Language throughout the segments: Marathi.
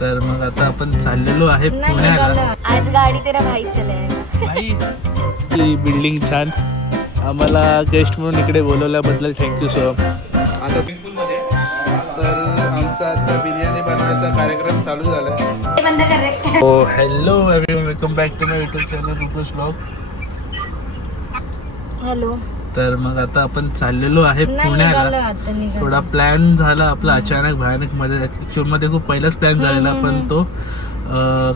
तर मग आता आपण चाललेलो आहे पुण्याला. आज गाडी तेरा भाई चलाएगा. भाई ती बिल्डिंग छान. आम्हाला गेस्ट म्हणून इकडे बोलवल्याबद्दल थँक्यू सो मच. आता बिलकुलमध्ये तर आमचा आता बिर्याणी बनवायचा कार्यक्रम चालू झाला आहे. बंद कर रे. हो hello everyone, welcome back to my YouTube channel Rupesh blog. Hello. तर मग आता आपण चाललेलो आहे पुण्याला. थोडा प्लॅन झाला आपला अचानक भयानक मध्ये. ॲक्च्युअलमध्ये खूप पहिलाच प्लॅन झालेला पण तो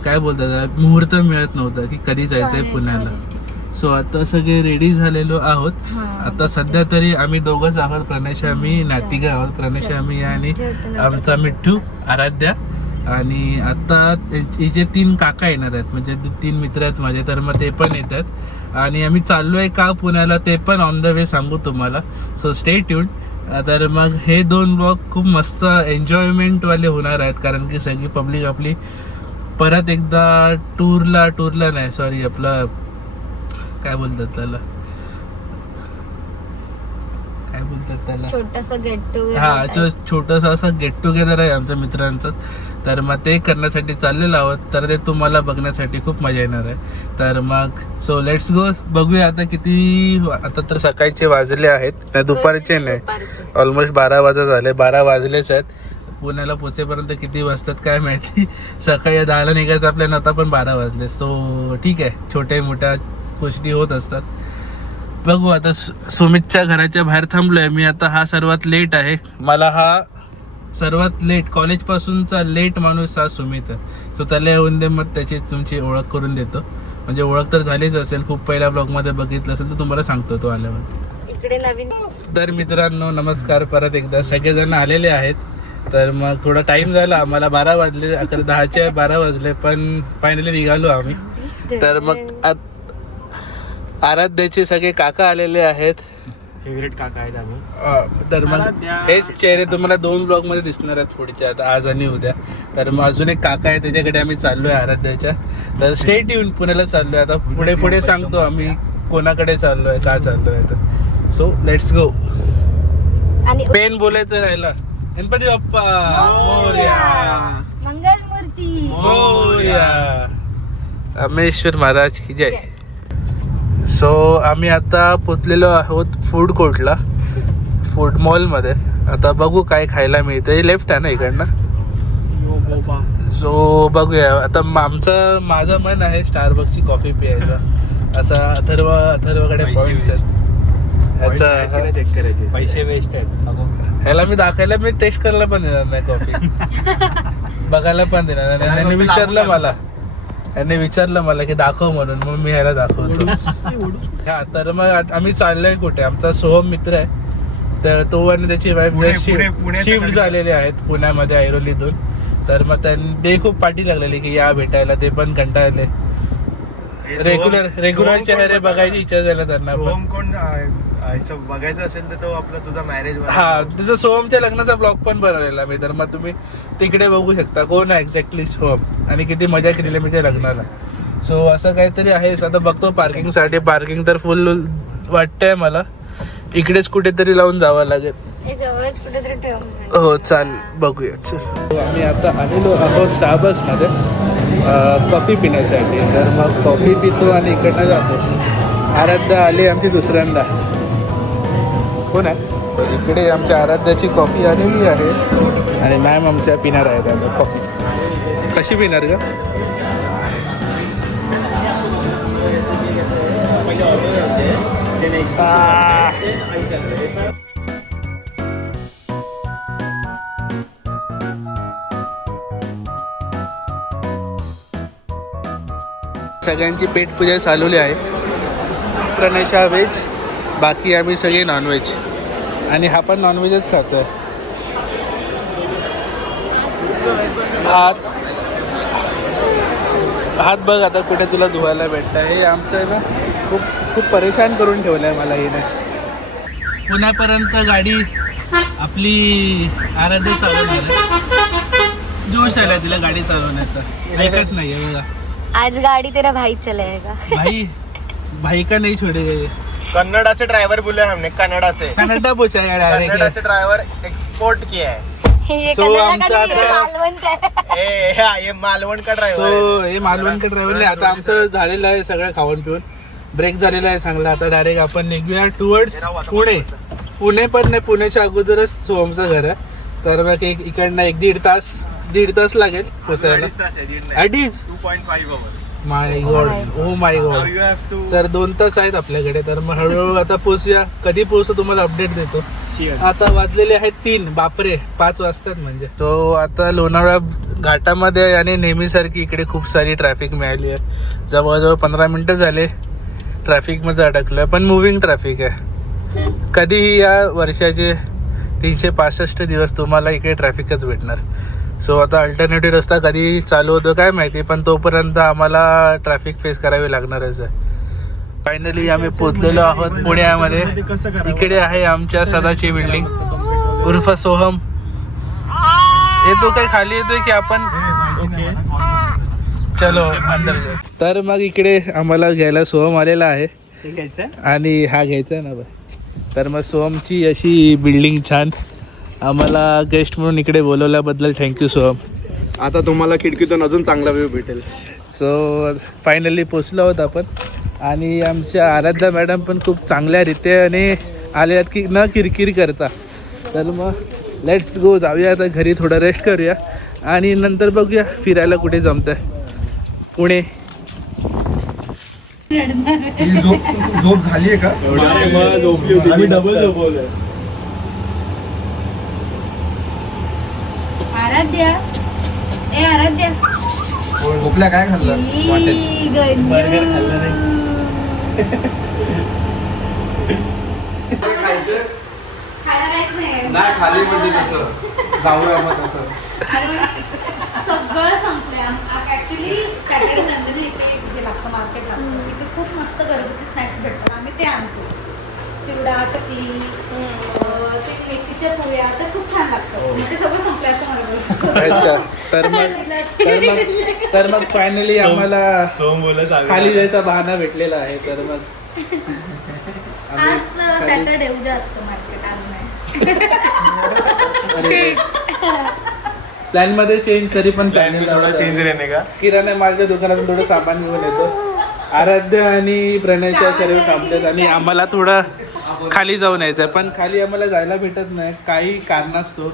काय बोलतात मुहूर्त मिळत नव्हता की कधी जायचं आहे पुण्याला. सो आता सगळे रेडी झालेलो आहोत. आता सध्या तरी आम्ही दोघंच आहोत, प्रणेशा मी, नातिका आहोत. प्रणेशा मी आणि आमचा मिठ्ठू, आराध्या. आणि आता हिचे 3 काका येणार आहेत, म्हणजे 3 मित्र आहेत माझे, तर मग ते पण येतात. आणि आम्ही चाललोय का पुण्याला ते पण ऑन द वे सांगू तुम्हाला. So stay tune. तर मग हे 2 ब्लॉग खूप मस्त एन्जॉयमेंटवाले होणार आहेत, कारण की सगळी पब्लिक आपली परत एकदा टूरला नाही सॉरी आपलं काय बोलतात त्याला छोटासा गेट टुगेदर. हा छोटासा असा गेट टुगेदर आहे आमच्या मित्रांचं. तर मग ते करण्यासाठी चाललेलो आहोत. तर ते तुम्हाला बघण्यासाठी खूप मजा येणार आहे. तर मग सो लेट्स गो. बघूया आता किती. आता तर सकाळचे वाजले आहेत, नाही दुपारचे नाही, ऑलमोस्ट 12 वाजत झाले. 12 वाजलेच आहेत. पुण्याला पोचेपर्यंत किती वाजतात काय माहिती. सकाळी 10ला निघायचं आपल्याला, आता पण 12 वाजले. सो ठीक आहे, छोट्या मोठ्या गोष्टी होत असतात. बघू. आता सुमितच्या घराच्या बाहेर थांबलोय मी. आता हा सर्वात लेट आहे. मला हा सर्वात लेट कॉलेजपासूनचा लेट माणूस हा सुमित आहे. सो त्याला येऊन दे, मग त्याची तुमची ओळख करून देतो. म्हणजे ओळख तर झालीच असेल, खूप पहिल्या ब्लॉगमध्ये बघितलं असेल तर तुम्हाला सांगतो तो आल्यावर. इकडे नवीन. तर मित्रांनो नमस्कार परत एकदा. सगळेजण आलेले आहेत. तर मग थोडा टाइम झाला आम्हाला, 12 वाजले, 10च्या 12 वाजले, पण फायनली निघालो आम्ही. तर मग आराध्याचे सगळे काका आलेले आहेत. फेवरेट काका आहेत आम्ही. तर मग हेच चेहरे तुम्हाला 2 ब्लॉग मध्ये दिसणार आहेत पुढच्या, आता आज आणि उद्या. तर मग अजून एक काका आहे, त्याच्याकडे आम्ही चाललोय आराध्याच्या. तर स्टेट येऊन पुण्याला चाललोय. आता पुढे सांगतो आम्ही कोणाकडे चाललोय, का चाललोय. तर सो लेट्स गो. आणि पेन बोलायचं राहिला. गणपती बाप्पा मोरया, मंगलमूर्ती मोरया, रामेश्वर महाराज की जय. सो आम्ही आता पोचलेलो आहोत फूड कोर्टला, फूड मॉलमध्ये. आता बघू काय खायला मिळतं. लेफ्ट आहे ना इकडनं. सो बघूया आता. माझं मन आहे स्टारबक्सची कॉफी प्यायला. असा अथर्वकडे पॉईंट्स आहेत. ह्याचा चेक करायचे, पैसे वेस्ट आहेत. ह्याला मी दाखवायला, मी टेस्ट करायला पण देणार नाही कॉफी. बघायला पण देणार नाही. यांनी विचारलं मला की दाखव म्हणून, मग मी ह्याला दाखवतो. हा तर मग आम्ही चाललोय कुठे. आमचा सोहम मित्र आहे, तर तो आणि त्याची वाईफ शिफ्ट झालेले आहेत पुण्यामध्ये ऐरोलीतून. तर मग ते खूप पाठी लागलेली की या भेटायला. ते पण कंटाळले. रेग्युलर चेहरे बघायची इच्छा झाली त्यांना. सोहम कोण बघायचं असेल तर तो आपला तुझा मॅरेज. हा त्याचा सोहमच्या लग्नाचा ब्लॉग पण बनवलेला मी. तर मग तुम्ही तिकडे बघू शकता कोण आहे एक्झॅक्टली सोहम, आणि किती मजा केलेली मी त्या लग्नाला. सो असं काहीतरी आहे. आता बघतो पार्किंगसाठी. पार्किंग तर फुल वाटतंय मला. इकडेच कुठेतरी लावून जावं लागेल. कुठेतरी ठेव. हो चाल बघूया. आम्ही आता आलेलो आहोत स्टारबक्समध्ये कॉफी पिण्यासाठी. तर मग कॉफी पितो आणि इकडनं जातो. आराध्या आली आमची दुसऱ्यांदा. कोण आहे इकडे. आमच्या आराध्याची कॉफी आलेली आहे आणि मॅम आमच्या पिणार आहेत आता कॉफी. कशी पिणार का. सगळ्यांची पेटपूजा चालवली आहे. प्रणेशा व्हेज, बाकी आम्ही सगळे नॉनव्हेज. आणि हा पण नॉनव्हेजच खातोय. हात बघ आता कुठे तुला धुवायला भेटतं. हे आमचं ना खूप परेशान करून ठेवलं आहे मला हिने. पुण्यापर्यंत गाडी आपली आराध्य चालवणार आहे. जोश आला तिला गाडी चालवण्याचा. ऐकत नाही आहे बघा. आज गाडी तेरा भाई चलाएगा. भाई का नहीं छोड़ेगा. कन्नड़ा से ड्राइवर बोले हमने, कन्नड़ा से कनाडा पूछा यार. कन्नड़ा से ड्राइवर एक्सपोर्ट किया है. So, आमचं आता- हे मालवण का ड्रायव्हर सो हे मालवणकर ड्रायव्हर नाही, आता आमचं झालेलं आहे सगळं खाऊन पिऊन, ब्रेक झालेला आहे चांगला. आता डायरेक्ट आपण निघूया टुवर्ड्स पुणे पण नाही, पुण्याच्या अगोदरच सोमचं घर आहे. तर मग इकडनं 1-1.5 तास लागेल पोचायला. अडीच 2.5 hours. My God, oh my Now God. you have to तर 2 तास आहेत आपल्याकडे. तर मग हळूहळू आता पोचूया. कधी पोचतो तुम्हाला अपडेट देतो. आता वाजलेले आहेत 3, बापरे 5 वाजतात म्हणजे. तो आता लोणावळा घाटामध्ये आहे आणि नेहमीसारखी इकडे खूप सारी ट्रॅफिक मिळाली आहे. जवळजवळ 15 मिनटं झाले ट्रॅफिकमध्ये अडकलो आहे, पण मुव्हिंग ट्रॅफिक आहे. कधीही या वर्षाचे 365 दिवस तुम्हाला इकडे ट्रॅफिकच भेटणार. सो आता अल्टरनेटिव्ह रस्ता कधी चालू होतो काय माहिती, पण तोपर्यंत आम्हाला ट्रॅफिक फेस करावी लागणारच आहे. फायनली आम्ही पोचलेलो आहोत पुण्यामध्ये. इकडे आहे आमच्या सदाची बिल्डिंग उर्फ सोहम. येतो काय खाली येतोय की आपण चलो अंदर जाऊ. तर मग इकडे आम्हाला घ्यायला सोहम आलेला आहे आणि हा घ्यायचा आहे ना बा. तर मग सोहमची अशी बिल्डिंग छान, आम्हाला गेस्ट म्हणून इकडे बोलवल्याबद्दल थँक्यू सोहम. आता तुम्हाला खिडकीतून अजून चांगला व्ह्यू भेटेल. सो फायनली पोचलो आहोत आपण. आणि आमच्या आराध्या मॅडम पण खूप चांगल्या रीतीने आल्यात की न किरकिर करता. तर मग लेट्स गो, जाऊया आता घरी, थोडं रेस्ट करूया आणि नंतर बघूया फिरायला कुठे जमतंय. पुणे झोप झाली आहे का? झोपली होती. आम्ही डबल झोपवलंय. आराध्या, ए आराध्या, झोपल्या काय खाल्लं वाटेल? बर्गर खाल्लं नाही. खायला काहीच नाही. नाही खाली म्हणजे कसं जाऊया मग कसं. सगळं संपलंय. ऍक्च्युली सॅटर्डे संडे इथे लागतं, मार्केट लागतं. तिथे खूप मस्त घरगुती स्नॅक्स भेटतात, आम्ही ते आणतो. चिवडा, चकली, ते मेथीच्या पोळ्या, तर खूप छान लागतं. ते सगळं संपलंय असं मला बोलतो. अच्छा. तर मग फायनली आम्हाला सोहम बोलत खाली जायचा बहाणा भेटलेला आहे. तर मग आज सॅटर्डे, उद्या असतो मार्केट, आज नाही. प्लॅन मध्ये चेंज, तरी पण थोडा चेंज रहने का. किराणा मालच्या दुकानातून थोडं सामान घेऊन येतो. आराध्य आणि प्रणयच्या सर्व थांबतात आणि आम्हाला थोडं खाली जाऊन यायचं आहे, पण खाली आम्हाला जायला भेटत नाही काही कारणास्तव.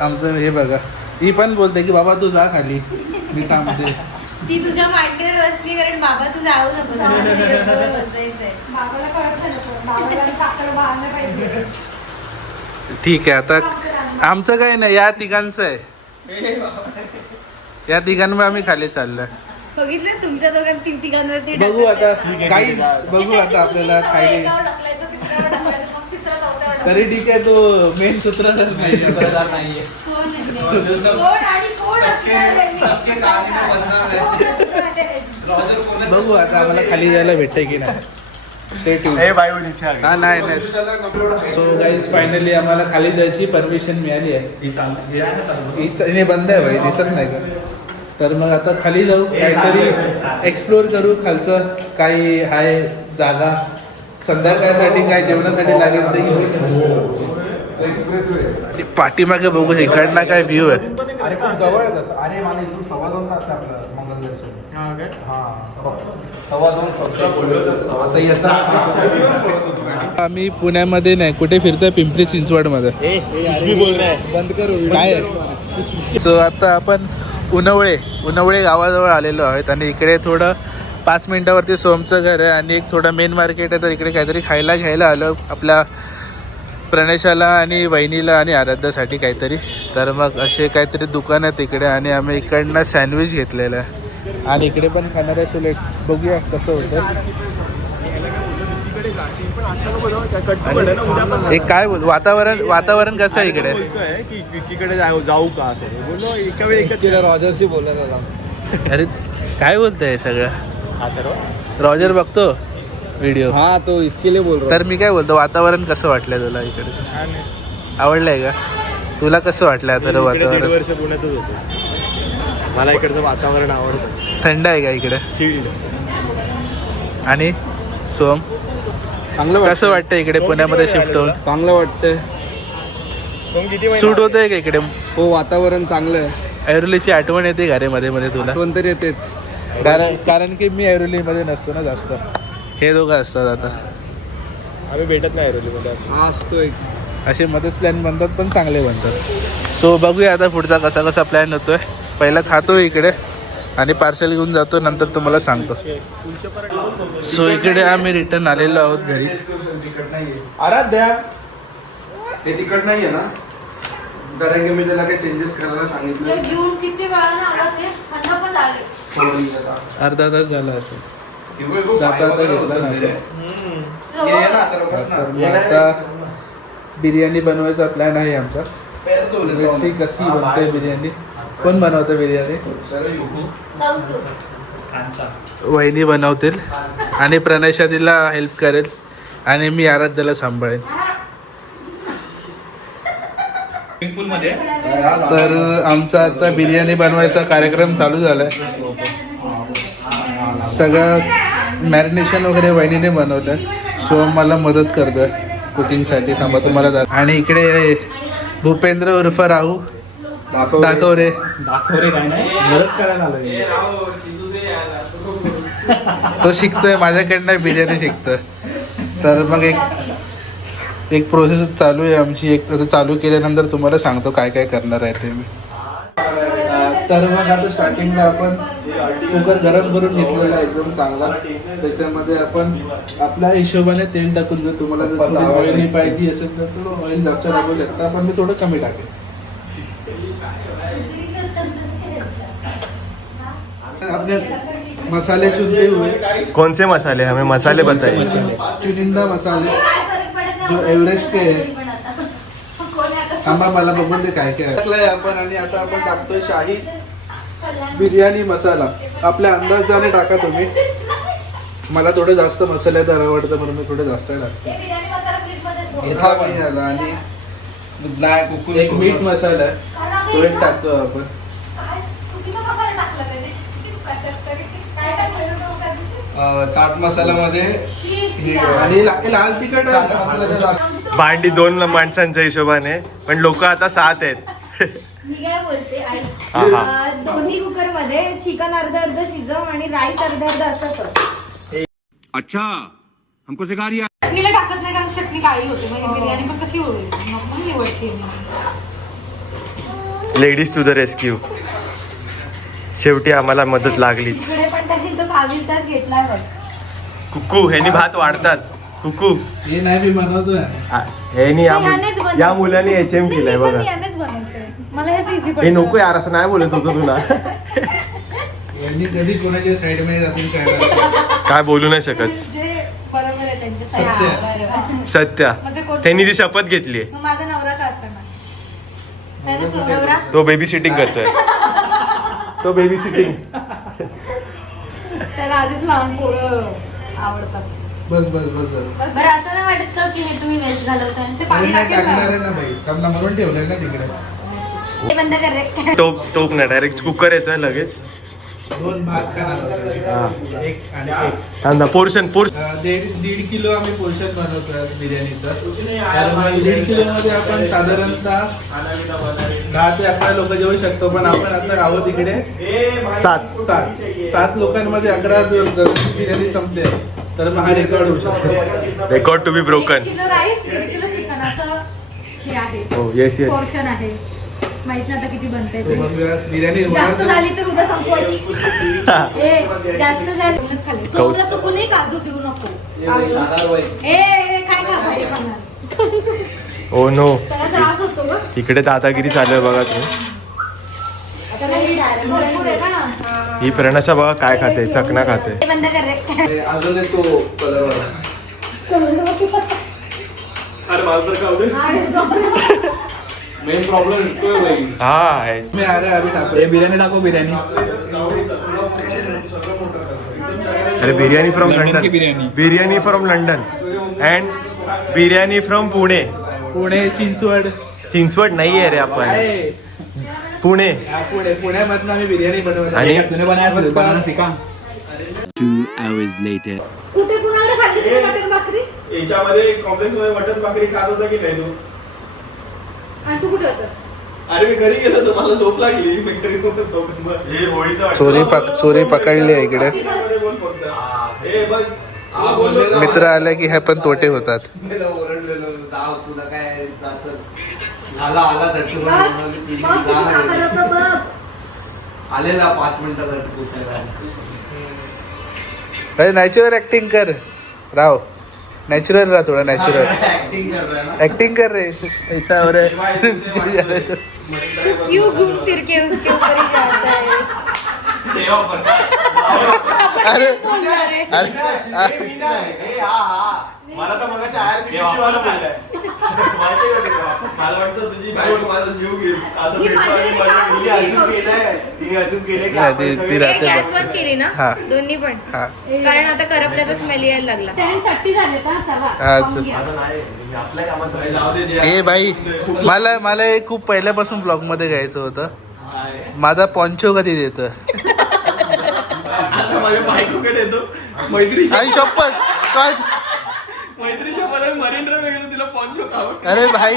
आमचं हे बघा, ही पण बोलते की बाबा तू जा खाली, मी थांबते. ती तुझ्या मांडीवर बसली कारण बाबा तू जाऊ नको. बाबाला कळत बाबाला पाहिजे. ठीक आहे, आता आमचं काही नाही, या तिघांचं आहे. या तिघांमुळे आम्ही खाली चाललोय. बघितलं तुमच्या दोघांना तिघांवरती बघू आता काही, बघू आता आपल्याला खायला. तरी ठीक आहे, तो मेन सूत्रधार नाहीये. बघू आता आम्हाला खाली जायला भेटतंय की नाही. हा नाही नाही. सो गाईज फायनली आम्हाला खाली जायची परमिशन मिळाली आहे. ही बंद आहे भाई, दिसत नाही का. तर मग आता खाली जाऊ, काहीतरी एक्सप्लोर करू खालचं काही आहे जागा. संध्याकाळसाठी काय जेवणासाठी लागेल ते घेऊ. आणि पाठीमागे बघू इकडनं काय व्ह्यू आहे. अरे खूप जवळ आहे तसं. अरे मला इथून 2:15 तास आहे आपलं मंगल दर्शन. आम्ही पुण्यामध्ये नाही, कुठे फिरतोय, पिंपरी चिंचवडमध्ये. बंद करू काय. सो आता आपण उन्हवळे गावाजवळ आलेलो आहोत आणि इकडे थोडं 5 मिनिटावरती सोमचं घर आहे आणि एक थोडं मेन मार्केट आहे. तर इकडे काहीतरी खायला घ्यायला आलो आपल्या प्रणेशाला आणि वहिनीला आणि आराध्यासाठी काहीतरी. तर मग असे काहीतरी दुकान आहेत इकडे आणि आम्ही इकडनं सँडविच घेतलेलं आहे आणि इकडे पण खाणार आहे. सो लेट्स बघूया कसं होतं. एक काय बोल, वातावरण कसं आहे इकडे. इकडे जाऊ का असं बोललो. एका वेळी एकच रॉजरशी बोलायला. अरे काय बोलतंय सगळं. रॉजर बघतो व्हिडिओ. हा तो इसके लिए बोल रहा. तर मी काय बोलतो, वातावरण कसं वाटलंय तुला इकडे. छान आहे. आवडलंय का तुला. कसं वाटलंय आता 1.5 वातावरण. वर्ष पुण्यातच होतो. मला इकडचं वातावरण आवडतं. थंड आहे का इकडे. शिल्ड. आणि सोम चांगलं कसं वाटतं इकडे पुण्यामध्ये शिफ्ट होऊन. चांगलं वाटतंय. सूट होतंय का इकडे? हो वातावरण चांगलं आहे. ऐरोलीची आठवण येते का रे मध्ये मध्ये तुला? आठवण तर येतेच. कारण की मी ऐरोलीमध्ये नसतो ना जास्त, हे दोघं असतात. आता आम्ही भेटत नाही ऐरोलीमध्ये असं. हा असतो एक. असे मध्येच प्लॅन बनतात पण चांगले बनतात. सो बघूया आता पुढचा कसा कसा प्लॅन होतोय. पहिला खातो इकडे आणि पार्सल घेऊन जातो, नंतर तुम्हाला सांगतो. सो इकडे आम्ही रिटर्न आलेलो आहोत घरी. आराध्या ते तिकट नाहीये ना, कारण की मी त्याला काही चेंजेस करायला सांगितलं. घेऊन किती वेळाने आला ते थंड पण लागले. अर्धा तास झाला असेल. जाता घेतला नाही. तर मग आता बिर्याणी बनवायचा प्लॅन आहे आमचा. मिरची कशी बनते बिर्याणी, कोण बनवतं बिर्याणी? वहिनी बनवतील आणि प्रणयशा तिला हेल्प करेल आणि मी आराध्याला सांभाळेन. तर आमचा आता बिर्याणी बनवायचा कार्यक्रम चालू झालाय. सगळं मॅरिनेशन वगैरे वहिनीने बनवलं, सो मला मदत करतोय कुकिंगसाठी. थांबा तुम्हाला आणि इकडे भूपेंद्र उर्फ राहू दाखव रे काय नाही मदत करायला आलोय. तो शिकतोय माझ्याकडनं बिर्याणी शिकतोय. तर मग एक प्रोसेस चालू आहे आमची. एक आता चालू केल्यानंतर तुम्हाला सांगतो काय काय करणार आहे ते मी. तर मग आता स्टार्टिंगला आपण कुकर गरम करून घेतलेला एकदम चांगला. त्याच्यामध्ये आपण आपल्या हिशोबाने तेल टाकून घेऊ. तुम्हाला जर थोडी ऑइली पाहिजे असेल तर थोडं ऑइल जास्त टाकू शकता, पण मी थोडं कमी टाकेल. अपने मसाले चुनते हुए. कौन से मसाले? हमें मसाले बताइए. चुनिंदा मसाले जो एव्हरेस्ट के आहे. आम्हा मला बघून ते काय काय टाकलंय आपण. आणि आता आपण टाकतोय शाही बिर्याणी मसाला. आपल्या अंदाजाने टाका तुम्ही. मला थोडं जास्त मसालेदार आवडतं म्हणून मी थोडं जास्त टाकतो. हा पण आला. आणि एक मीठ मसाला आहे, तो एक टाकतो आपण. चाट मसाल्यामध्ये आणि लाल तिखट मसाला. भांडी 2 माणसांच्या हिशोबाने, पण लोक आता 7 आहेत. मी काय बोलते आई, हा. दोन्ही कुकर मध्ये चिकन अर्ध शिजव आणि राईस अर्ध असं कर. अच्छा हमको सिखा रिया. चटणीला टाकत नाही कारण चटणी काळी होते, म्हणजे बिर्याणी पण कशी होईल. मग निवडते मी. Ladies to the rescue. शेवटी आम्हाला मदत लागलीच. इकडे पण त्यांनी तो 22 तास घेतलाय बघ. कुकू ह्यानी भात वाढतात. कुकू हे नाही मी बनवतोय. ह्यानी यानेच बनवते. या मुलाने HM केलंय मी पण बघा. यानेच बनवते. मला हेच इझी हे पडतं. नको यार, असं नाही बोलत होतो तुला. यांनी कधी कोणाच्या साईड मध्ये जातील काय काय बोलू नाही शकत. जे बरोबर आहे त्यांच्या सत्य. साईड. सत्य. मग ते कोण- त्यांनी ती शपथ घेतली. मग माझा नवरा का असणार? नवरा तो बेबी सिटिंग करतोय. तो बेबी सिटिंग. त्याला आधीच लहान पोरं आवडतात. बस बस बस झालं. बरं असं नाही वाटत का की हे तुम्ही वेस्ट घालवता ते पाणी अरे नाही टाकेल टाकणार ना? आहे ना भाई. थांबला म्हणून ठेवलंय ना तिकडे. हे बंद कर रे. टोप नाही, डायरेक्ट कुकर येतोय लगेच. 2 भात खाणार. एक आणि एक. पोर्शन 1.5 किलो आम्ही पोर्शन बनवतो बिर्याणीचा. तर मग 1.5 किलो मध्ये आपण साधारणतः 10 ते 11 लोक जेवू शकतो. पण आपण आता आहोत इकडे 7 लोकांमध्ये 11 बिर्याणी संपली आहे. तर मग हा रेकॉर्ड होऊ शकतो. Record to be broken. 1 kilo rice 1.5 kilo chicken असं हे आहे. हो येस येस. पोर्शन आहे. माहित नाही आता किती बनते तर मग बिर्याणी जास्त झाली तर उद्या संपवायची. जास्त झाली उद्याच खाली. सोबत चुकूनही काजू देऊ नको. काय खा भाई खाणार. Oh no. त्याला त्रास होतो ग. इकडे दादागिरी चालू आहे बघा तुम्ही. भरपूर आहे ना. ही प्रणशा बघा काय खाते, चकना खाते. हे बंद कर रे. अजून एक तो कलर. मेन प्रॉब्लेम येतोय भाई. हा आहे. मी अरे अभी टाकतो. बिर्याणी टाको बिर्याणी. अरे बिर्याणी फ्रॉम लंडन लंडन. की biryani. Biryani from London and biryani from Pune. Pune Chinchwad Chinchwad नाही आहे रे आपण. आहे. पुणे. पुण्यामधनं आम्ही बिर्याणी बनवतो. आणि तुने बनाया बनाना सीखा. 2 hours later. कुठे कुणाकडे खाल्ली तुम्ही मटण भाकरी? याच्यामध्ये कॉम्प्लेक्स मध्ये मटन भाकरी खात होता की नाही तू? आणि तू कुठे होतास? अरे मी घरी गेलो होतो मला झोप लागली मी घरी होतो चोरी पकडली आहे इकडे. हे बघ मित्र आले की ह्या पण तोटे होतात. ओरडलेलो जाव तुला काय जायचं आला धडकी मग तुझी भाकर रका बघ. आलेला 5 मिनिटासाठी पोचायला अरे नॅचरल ऍक्टिंग कर राव. नॅचरल राहा थोडा नॅचरल ऍक्टिंग कर रहा है ना ऍक्टिंग कर रे. पैसा हो रहा क्यों घूम फिर के उसके ऊपर ही जाता है? अरे अरे मला तर मग IRCTC वाला बोललाय. मला वाटतं तुझी बायको माझा जीव घेईल असं ही माझ्याकडे काम हिने अजून केलंय हिने अजून केलंय की आपण ती सगळे- राहते गॅस बघ. बंद केली ना हा. दोन्ही पण हा कारण आता करपल्याचा स्मेल यायला लागला. 10:30 झाले का? चला हा, खाऊन चल. घ्या. असं नाही आपल्या कामाचं नाही, जाऊ दे जे ए भाई मला हे खूप पहिल्यापासून ब्लॉग मध्ये घ्यायचं होतं. माझा पॉन्चो कधी देतं? आता माझ्या बायकोकडे येतो मैत्री आई शपथ काय? मैत्री शपथ मरीन ड्राईव्ह गेलो तिला पॉन्चो खावं अरे भाई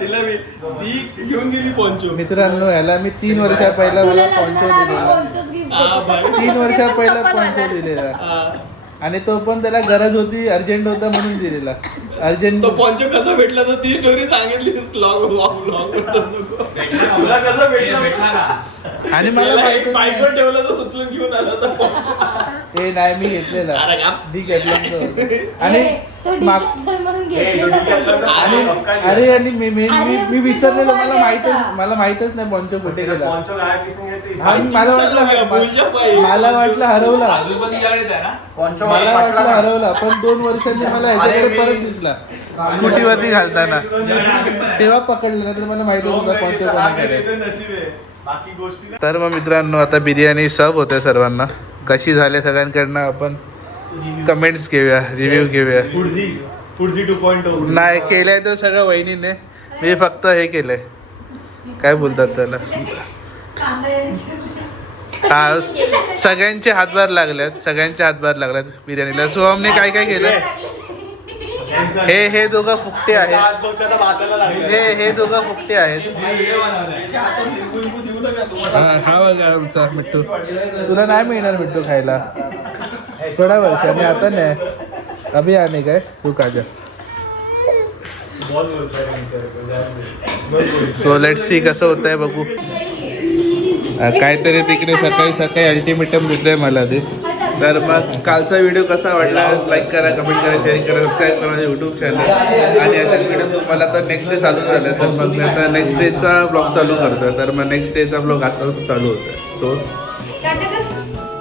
तिला मी ती घेऊन गेली पॉन्चो मित्रांनो ह्याला मी 3 वर्षा पहिला तुला मला पॉन्चो लग्नाला आम्ही दिलेला. पोंचोच gift देतो. 3 वर्षा पहिला कपल पॉन्चो आला. दिलेला आणि तो पण त्याला गरज होती अर्जंट होता म्हणून दिलेला. अर्जंट तो पॉन्चो कसा भेटला तर ती स्टोरी सांगितलीस ब्लॉग तुला कसा भेटला आणि मला माहितच नाही. बायकोवर ठेवलं तर उचलून घेऊन आला होता पॉन्चो ते नाही मी घेतलेला अरे का? डिकॅथलॉनचा होता. आणि तो माग- डिकॅथलॉन म्हणून ए, घेतलेला डिकॅथलॉन पैसे. आणि अरे आणि मी विसरलेलो. मला होता. माहितच नाही पॉन्चो कुठे गेला. पॉन्चो IRCTC घेतली. हा, मला भुलच्या पायी. वाटलं हरवला. मला वाटलं हरवला पण 2 वर्षांनी मला ह्याच्याकडे परत दिसला स्कूटीवरती घालताना. तेव्हा पकडलं नाही तर मला माहिती होतं पॉन्चो कोणाकडे. ते नशीब आहे बाकी गोष्टी ना- तर मग मित्रांनो आता बिर्याणी सर्व होते सर्वांना. कशी झाली सगळ्यांकडनं आपण कमेंट्स घेऊया रिव्ह्यू घेऊया. पुढची 2.0 नाही केलंय तर सगळं वहिनीने. मी फक्त हे केलंय काय बोलतात त्याला. कांदा आणि शिरले. हा सगळ्यांचे हातभार लागल्यात बिर्याणीला. सोहमने काय काय केलं? हे दोघं फुकटे आहेत. हात बघ त्याला भाताला लागले. हे दोघं फुकटे आहेत. त्याच्या हातात लिंबू देऊ नका तुम्हाला हा बघा आमचा मिट्टू. तुला नाही मिळणार मिट्टू खायला थोड्या वर्षाने. आता नाही अभि आने काय तू काजा. बॉल बोलतोय सो लेट सी कसं होत आहे बघू. काहीतरी तिकडे सकाळी अल्टिमेटम दिलंय मला ते. तर मग कालचा व्हिडिओ कसा वाटला लाईक करा कमेंट करा शेअर करा सबस्क्राईब करा माझ्या यूट्यूब चॅनल. आणि असेच व्हिडिओ तुम्हाला तर नेक्स्ट डे चालू झालं तर मग मी आता नेक्स्ट डेचा ब्लॉग चालू करतो. तर मग नेक्स्ट डेचा ब्लॉग आता चालू होतो. सो कांदा कसं?